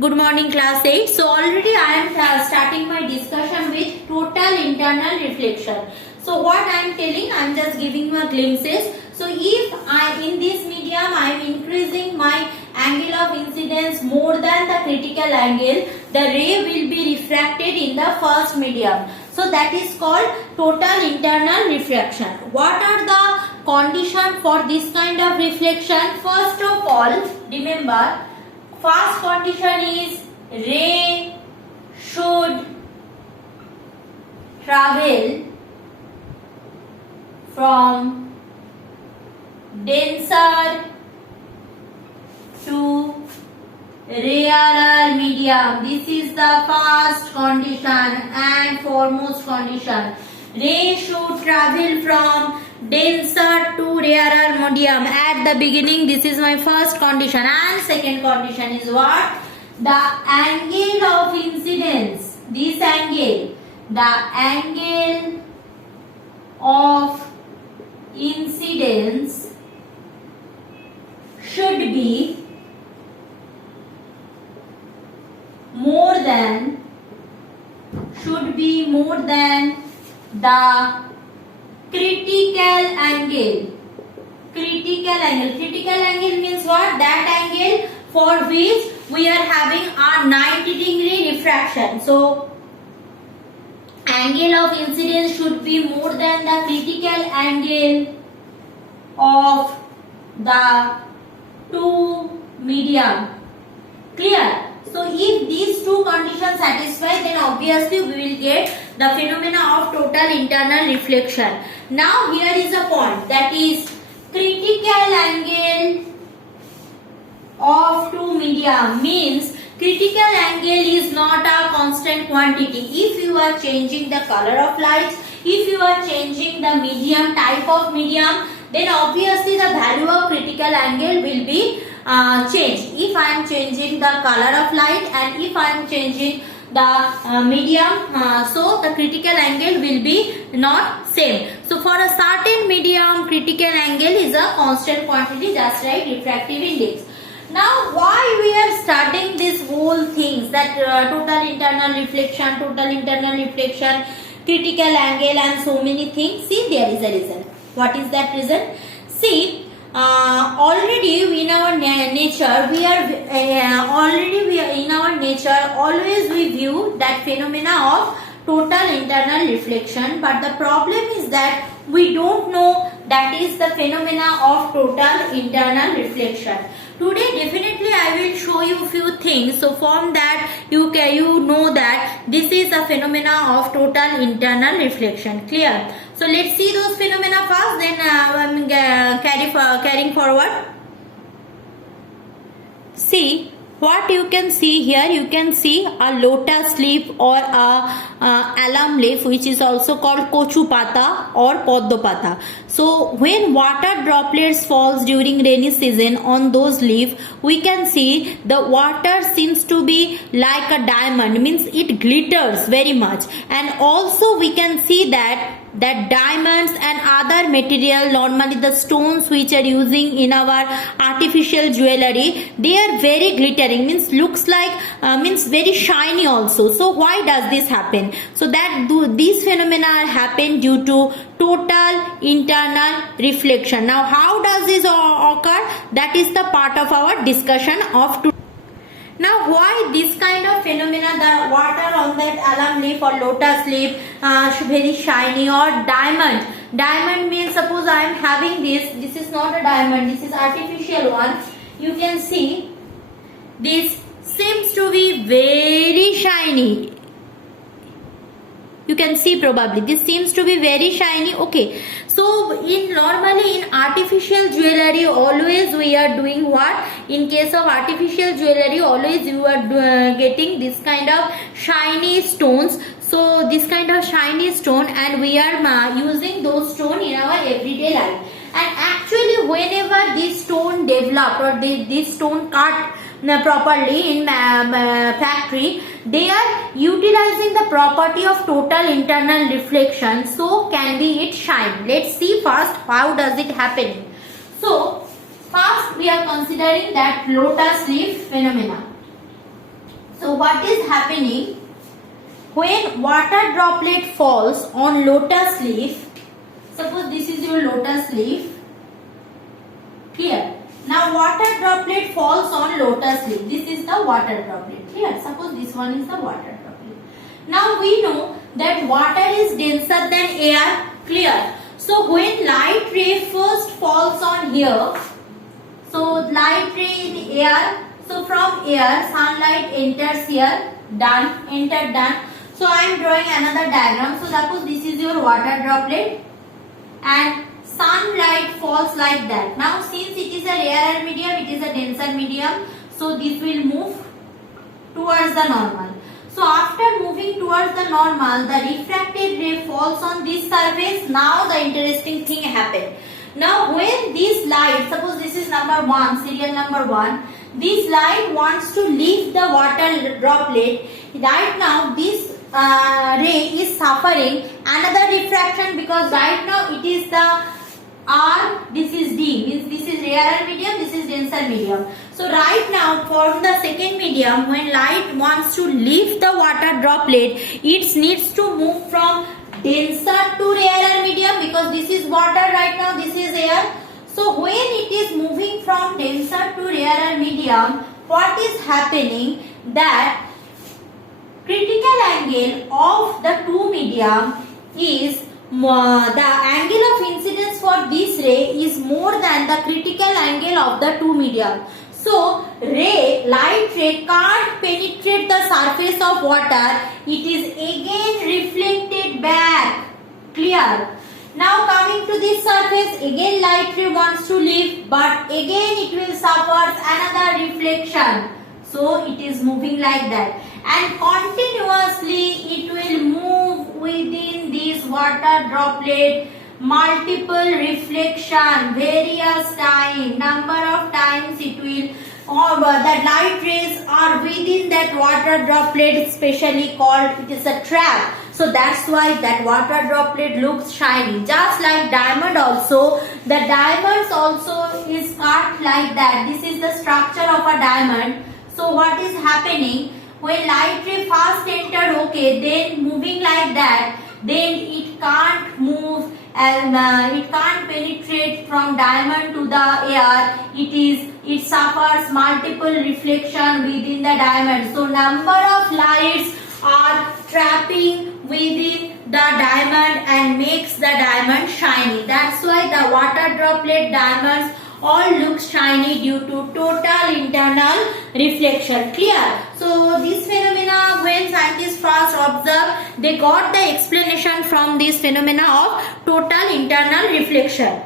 Good morning class 8. So already I am starting my discussion with total internal reflection. So what I am telling, I am just giving you a glimpses. So if I in this medium I am increasing my angle of incidence more than the critical angle, the ray will be refracted in the first medium. So that is called total internal reflection. What are the conditions for this kind of reflection? First of all, remember, first condition is ray should travel from denser to rarer medium. This is the first condition and foremost condition. Ray should travel from denser to rarer medium. At the beginning, this is my first condition. And second condition is what? The angle of incidence. This angle. The angle of incidence should be more than the critical angle. Critical angle means what? That angle for which we are having a 90-degree refraction. So angle of incidence should be more than the critical angle of the two medium. Clear? So if these two conditions satisfy, then obviously we will get the phenomena of total internal reflection. Now here is a point, that is critical angle of two media means critical angle is not a constant quantity. If you are changing the color of light, if you are changing the medium, type of medium, then obviously the value of critical angle will be changed. If I am changing the color of light and if I am changing the medium, so the critical angle will be not same. So for a certain medium, critical angle is a constant quantity, just like refractive index. Now why we are studying this whole things, that total internal reflection, critical angle and so many things? See, there is a reason. What is that reason? See, already in our nature we are always we view that phenomena of total internal reflection, but the problem is that we don't know that is the phenomena of total internal reflection. Today definitely I will show you few things, so from that you know that this is a phenomena of total internal reflection. Clear? So let's see those phenomena first, then carrying forward. See what you can see here. You can see a lotus leaf or a alum leaf, which is also called kochu pata or poddo pata. So when water droplets falls during rainy season on those leaves, we can see the water seems to be like a diamond, means it glitters very much. And also we can see that diamonds and other material, normally the stones which are using in our artificial jewelry, they are very glittering, means looks like means very shiny also. So why does this happen? So that these phenomena happen due to total internal reflection. Now how does this occur? That is the part of our discussion of today. Now why this kind of phenomena, the water on that alum leaf or lotus leaf very shiny, or diamond? Diamond means, suppose I am having this is not a diamond, this is artificial one. You can see this seems to be very shiny. You can see probably this seems to be very shiny. Okay, so normally in artificial jewelry always we are doing what? In case of artificial jewelry always you are getting this kind of shiny stones. So this kind of shiny stone, and we are using those stone in our everyday life. And actually whenever this stone developed or this stone cut properly in factory, they are utilizing the property of total internal reflection, so can be it shine. Let's see first how does it happen. So first we are considering that lotus leaf phenomena. So what is happening when water droplet falls on lotus leaf? Suppose this is your lotus leaf. Clear? Now water droplet falls on lotus leaf. This is the water droplet. Clear? Suppose this one is the water droplet. Now we know that water is denser than air. Clear? So when light ray first falls on here, so light ray in air, so from air sunlight enters here, done, entered, done. So I am drawing another diagram. So suppose this is your water droplet and sunlight falls like that. Now since it is a rarer medium, it is a denser medium, so this will move towards the normal. So after moving towards the normal, the refracted ray falls on this surface. Now the interesting thing happened. Now when this light, suppose this is number 1, serial number 1, this light wants to leave the water droplet. Right now this ray is suffering another refraction, because right now it is the R, this is D, means this is rarer medium, this is denser medium. So right now for the second medium, when light wants to leave the water droplet, it needs to move from denser to rarer medium, because this is water right now, this is air. So when it is moving from denser to rarer medium, what is happening, that critical angle of the two medium is the angle of incidence for this ray is more than the critical angle of the two medium. So light ray can't penetrate the surface of water. It is again reflected back. Clear? Now coming to this surface, again light ray wants to leave, but again it will suffer another reflection. So it is moving like that, and continuously it will move within this water droplet, multiple reflection, various time, number of times it will, or the light rays are within that water droplet, specially called, it is a trap. So that's why that water droplet looks shiny. Just like diamond also, the diamonds also is cut like that. This is the structure of a diamond. So what is happening, when light ray first entered, okay, then moving like that, then it can't move and it can't penetrate from diamond to the air. It suffers multiple reflection within the diamond. So number of lights are trapping within the diamond and makes the diamond shiny. That's why the water droplet diamonds all look shiny due to total internal reflection. Clear? So this phenomena, when scientists first observed, they got the explanation from this phenomena of total internal reflection.